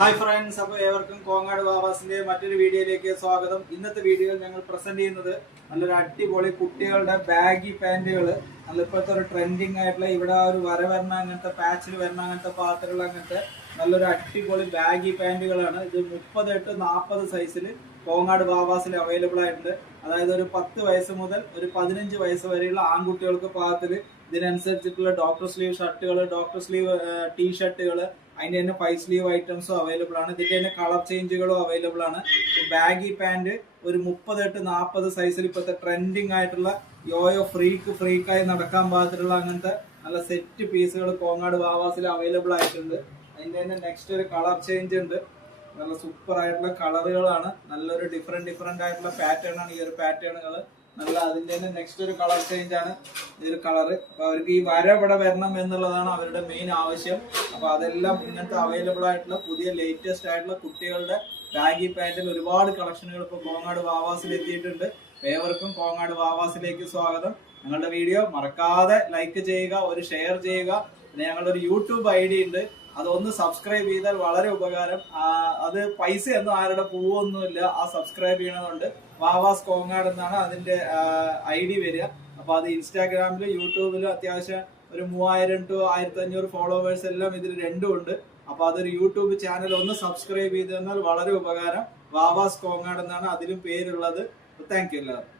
Hi friends, അപ്പോൾ ഏവർക്കും കോങ്ങാട് വാവാസിന്റെ മറ്റൊരു വീഡിയോയിലേക്ക് സ്വാഗതം. ഇന്നത്തെ വീഡിയോയിൽ ഞങ്ങൾ പ്രസന്റ് ചെയ്യുന്നത് നല്ലൊരു അടിപൊളി കുട്ടികളുടെ ബാഗി പാന്റുകൾ. നല്ല ഇപ്പോഴത്തെ ഒരു ട്രെൻഡിങ് ആയിട്ടുള്ള ഇവിടെ ഒരു വര വരണ അങ്ങനത്തെ പാച്ചിൽ വരണ അങ്ങനത്തെ പാത്തുകൾ അങ്ങനത്തെ നല്ലൊരു അടിപൊളി ബാഗി പാന്റുകളാണ്. ഇത് 30 to 40 സൈസിൽ കോങ്ങാട് വാവാസിൽ അവൈലബിൾ ആയിട്ടുണ്ട്. അതായത് ഒരു 10 വയസ്സ് മുതൽ ഒരു 15 വയസ്സ് വരെയുള്ള ആൺകുട്ടികൾക്ക് പാകത്തിൽ ഇതിനനുസരിച്ചിട്ടുള്ള ഡോക്ടർ സ്ലീവ് ഷർട്ടുകൾ, ഡോക്ടർ സ്ലീവ് ടീ ഷർട്ടുകൾ, അതിന്റെ തന്നെ 5 സ്ലീവ് ഐറ്റംസും അവൈലബിൾ ആണ്. ഇതിന്റെ തന്നെ കളർ ചേഞ്ചുകളും അവൈലബിൾ ആണ്. ബാഗി പാന്റ് ഒരു 30 to 40 സൈസിൽ ഇപ്പോഴത്തെ ട്രെൻഡിങ് ആയിട്ടുള്ള യോയോ ഫ്രീക്കായി നടക്കാൻ പാകത്തിലുള്ള അങ്ങനത്തെ നല്ല സെറ്റ് പീസുകൾ കോങ്ങാട് വാവാസിൽ അവൈലബിൾ ആയിട്ടുണ്ട്. അതിന്റെ തന്നെ നെക്സ്റ്റ് ഒരു കളർ ചേഞ്ച് ഉണ്ട്. നല്ല സൂപ്പർ ആയിട്ടുള്ള കളറുകളാണ്. നല്ലൊരു ഡിഫറെന്റ് ആയിട്ടുള്ള പാറ്റേൺ ആണ് ഈ ഒരു പാറ്റേണുകൾ. നല്ല അതിന്റെ തന്നെ നെക്സ്റ്റ് ഒരു കളർ ചേഞ്ച് ആണ് ഈ ഒരു കളറ്. അപ്പൊ അവർക്ക് ഈ വര ഇവിടെ വരണം എന്നുള്ളതാണ് അവരുടെ മെയിൻ ആവശ്യം. അപ്പൊ അതെല്ലാം ഇങ്ങനത്തെ അവൈലബിൾ ആയിട്ടുള്ള പുതിയ ലേറ്റസ്റ്റ് ആയിട്ടുള്ള കുട്ടികളുടെ ബാഗി പാന്റിൽ ഒരുപാട് കളക്ഷനുകൾ ഇപ്പൊ കോങ്ങാട് വാവാസിൽ എത്തിയിട്ടുണ്ട്. ഏവർക്കും കോങ്ങാട് വാവാസിലേക്ക് സ്വാഗതം. ഞങ്ങളുടെ വീഡിയോ മറക്കാതെ ലൈക്ക് ചെയ്യുക, ഒരു ഷെയർ ചെയ്യുക. പിന്നെ ഞങ്ങളുടെ ഒരു യൂട്യൂബ് ID ഉണ്ട്, അതൊന്ന് സബ്സ്ക്രൈബ് ചെയ്താൽ വളരെ ഉപകാരം. അത് പൈസയൊന്നും ആരുടെ പോവൊന്നുമില്ല. ആ സബ്സ്ക്രൈബ് ചെയ്യണതുകൊണ്ട് വാവാസ് കോങ്ങാട് എന്നാണ് അതിന്റെ ID വരിക. അപ്പൊ അത് ഇൻസ്റ്റാഗ്രാമിലും യൂട്യൂബിലും അത്യാവശ്യം ഒരു 3000 to 1500 ഫോളോവേഴ്സ് എല്ലാം ഇതിൽ രണ്ടും ഉണ്ട്. അപ്പൊ അതൊരു യൂട്യൂബ് ചാനൽ ഒന്ന് സബ്സ്ക്രൈബ് ചെയ്ത് തന്നാൽ വളരെ ഉപകാരം. വാവാസ് കോങ്ങാട് എന്നാണ് അതിലും പേരുള്ളത്. താങ്ക് യു എല്ലാവർക്കും.